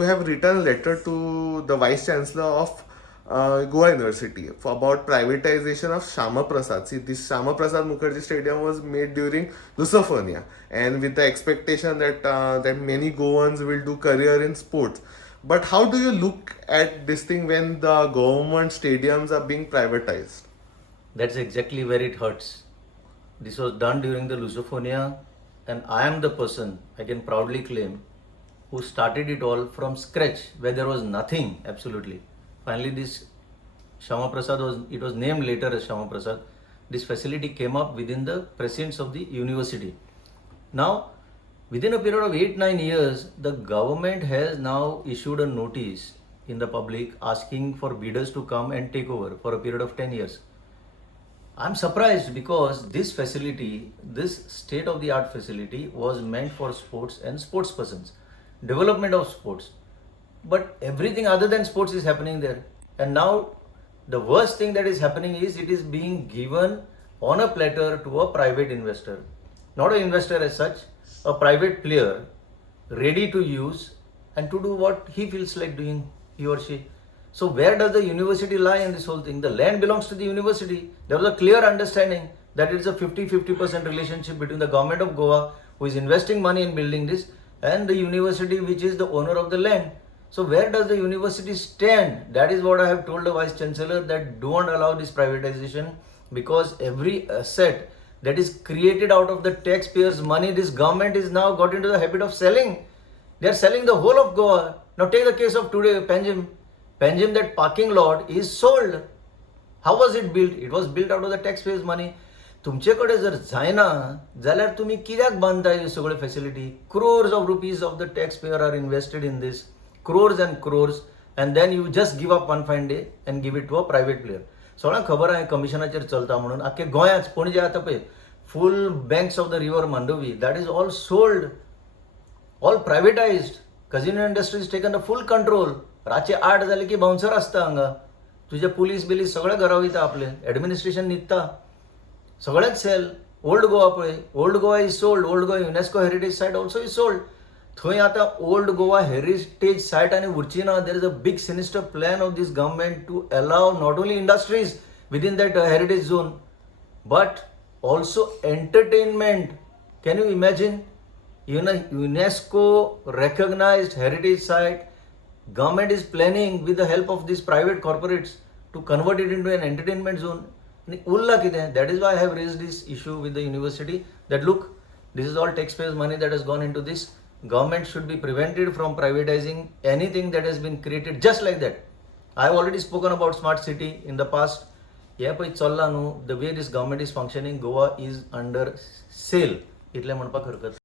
You have written a letter to the Vice Chancellor of Goa University about privatization of Shama Prasad. See, this Shama Prasad Mukherjee Stadium was made during Lusophonia, and with the expectation that many Goans will do career in sports. But how do you look at this thing when the government stadiums are being privatized? That's exactly where it hurts. This was done during the Lusophonia, and I am the person, I can proudly claim, who started it all from scratch, where there was nothing, absolutely. Finally, this Shama Prasad was named later as Shama Prasad. This facility came up within the prescience of the university. Now, within a period of 8-9 years, the government has now issued a notice in the public asking for bidders to come and take over for a period of 10 years. I'm surprised because this facility, this state of the art facility, was meant for sports and sports persons, development of sports. But everything other than sports is happening there. And now the worst thing that is happening is it is being given on a platter to a private investor. Not an investor as such, a private player ready to use and to do what he feels like doing, he or she. So where does the university lie in this whole thing? The land belongs to the university. There was a clear understanding that it is a 50-50% relationship between the government of Goa, who is investing money in building this, and the university, which is the owner of the land. So where does the university stand? That is what I have told the Vice Chancellor, that don't allow this privatization, because every asset that is created out of the taxpayers' money, this government is now got into the habit of selling. They are selling the whole of Goa. Now take the case of today, Panjim. Panjim, that parking lot is sold. How was it built? It was built out of the taxpayers' money. तुमचेकडे जर जायना जाल्यार तुम्ही कित्याक बांधताय हे सगळे facility? Crores of rupees of the taxpayer are invested in this, crores and crores, and then you just give up one fine day and give it to a private player. सगळ्यांक खबर आहे कमिशनाचेर चलता म्हणून. आख्खे गोंयाच पणजे आतां पळय, full banks of the river Mandovi, that is all sold, all privatized. Casino industry is taken the full control. रातचे 8 जाले की बाउन्सर आसता हांगा, तुझे पुलीस बिलीस सगळे घरा वयता, आपले एडमिनिस्ट्रेशन न्हिदता, सगळेच सेल. ओल्ड गोवा पळय, old Goa is sold. Old Goa UNESCO heritage site also is sold. थंय आतां ओल्ड गोवा हेरिटेज सायट आनी उरची ना. There is a big sinister plan of this government to allow not only industries within that heritage zone, but also entertainment. Can you imagine? UNESCO recognized heritage site, government is planning with the help of these private corporates to convert it into an entertainment zone. That is why I have raised this issue with the university, that look, this is all taxpayers' money that has gone into this. Government should be prevented from privatizing anything that has been created just like that. I have already spoken about smart city in the past. The way this government is functioning, Goa is under sale. इतले म्हणपाक हरकत